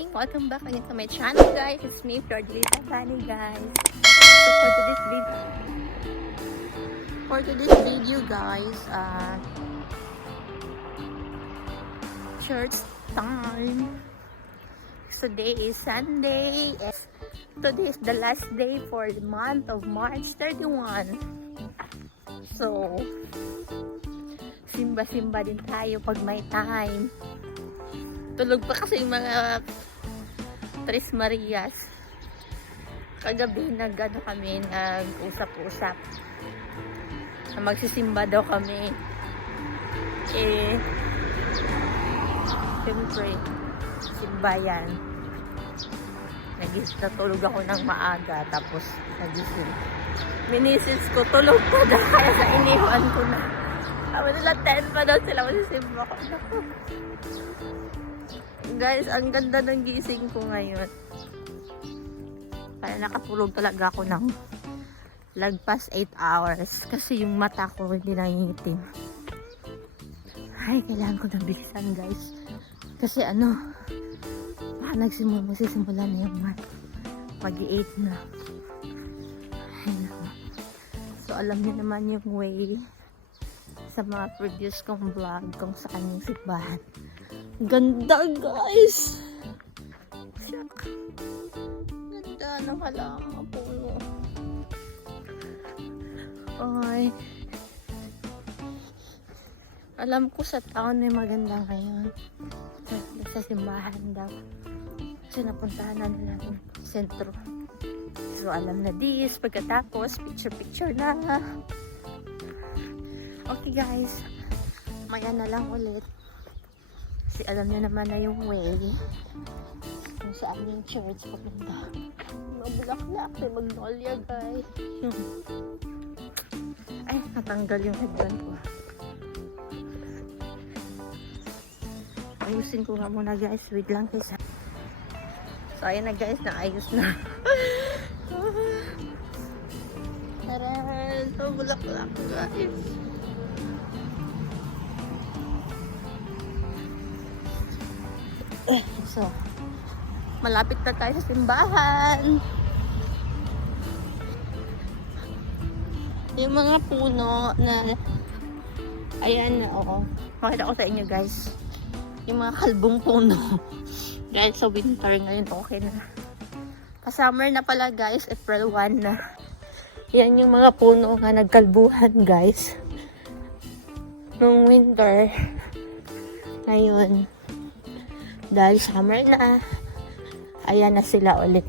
morning! Welcome back again to my channel, guys. It's me, Flordelita Fanny, guys. So for today's video, guys, church time. Today is Sunday. Today is the last day for the month of March 31. So, simba-simba din tayo pag may time. Tulog pa kasi yung mga Tres Marias. Kagabi kami, nag-usap-usap na magsisimba daw kami. Siyempre, simbayan. Natulog ako ng maaga, tapos nagising. Minisis ko, tulog pa daw, kaya sa iniwan ko na. Tapos nila 10 pa daw sila, magsisimba ko. Guys, ang ganda ng gising ko ngayon. Kaya nakatulog talaga ako ng lagpas 8 hours. Kasi yung mata ko hindi nangingitim. Ay, kailangan ko nang bilisan, guys. Kasi magsisimula na yung mag-8 na. Ay, naku. So, alam niyo naman yung way sa mga previous kong vlog kung saan yung simbahan. Ganda, guys! Siyak! Ganda ng halaman puno. Ay. Alam ko sa taon ay maganda ngayon. Sa simbahan daw. Kasi napuntahan na nila yung sentro. So, alam na this. Pagkatapos, picture-picture na. Okay, guys. Maya na lang ulit. Kasi alam niyo naman na yung way kung saan yung church papunta. Mabulaklak, may magnolia, guys. Ay, natanggal yung headband ko. Ayusin ko nga muna, guys. Wait lang, guys. So, ayan na, guys. Naayos na. Taran! Mabulaklak, guys. So, malapit na tayo sa simbahan. Yung mga puno na ayan na, oo. Makita ko sa inyo, guys. Yung mga kalbong puno. Dahil sa winter ngayon, okay na. Pa-summer na pala, guys. April 1 na. Yan yung mga puno nga nagkalbuhan, guys. Nung winter. Ngayon. Dahil summer na, ayan na sila ulit.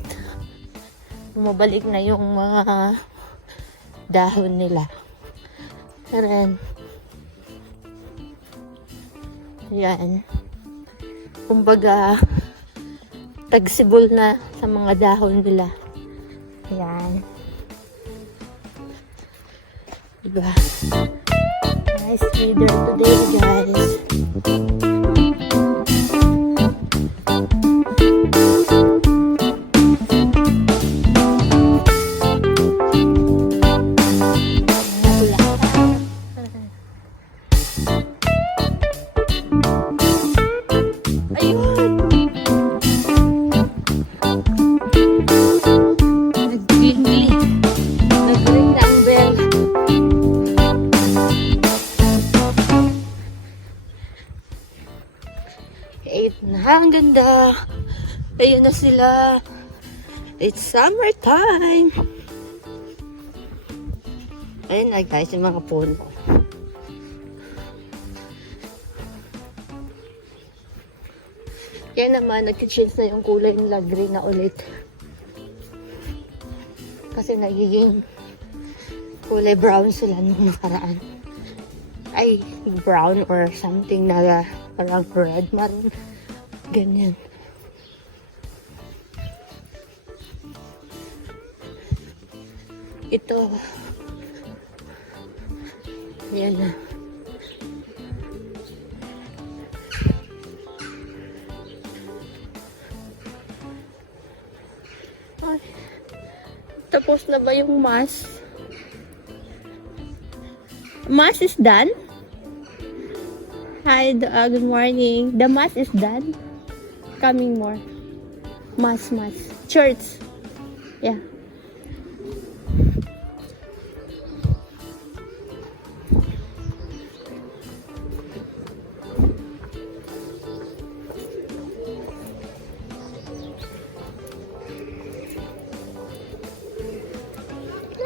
Bumabalik na yung mga dahon nila. Ayan. Ayan. Kumbaga, tagsibol na sa mga dahon nila. Ayan. Diba? Nice weather today, guys. Ang ganda. Ayun na sila. It's summertime. Ayun na, guys, yung mga puno. Yan naman, nag-change na yung kulay nila, green na ulit. Kasi nagiging kulay brown sila nung nakaraan. Ay, brown or something na parang red, maroon. Ganyan. Ito. Yan na. Ay. Tapos na ba yung mass? Mass is done? Hi, good morning. The mass is done. Coming more. Mass. Church. Yeah.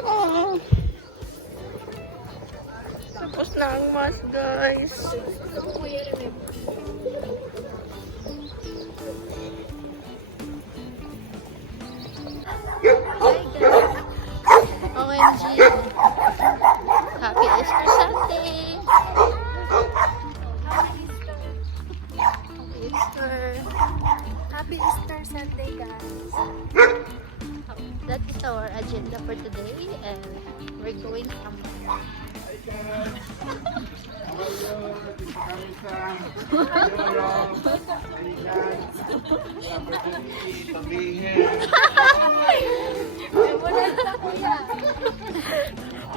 Oh. Tapos na ang mass, guys. OMG. Happy Easter Sunday. Happy Easter Sunday, guys. That is our agenda for today, and we're going somewhere.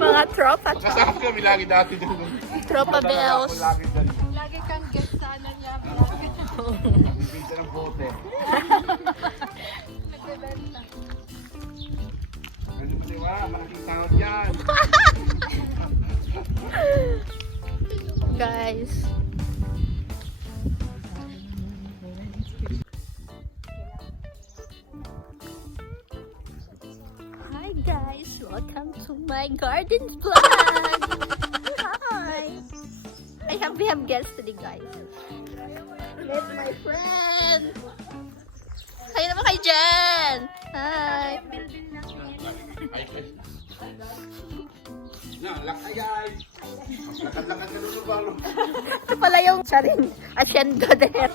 Mga tropa. Kasama kami lagi dati doon. Tropa bells. Lagi doon. Lagi kang guest sa ano niya. Bibigyan ng bote. Nagbebenta. Ano ba diba? Malaking tawad yan. Guys. Hi guys, welcome to my garden vlog. Hi. We have guests today, guys. Meet my friend. Hi naman kayo dyan. Hi. Lakay guys. Lakad-lakad ka doon ba? Ito pala yung charing asyendo there.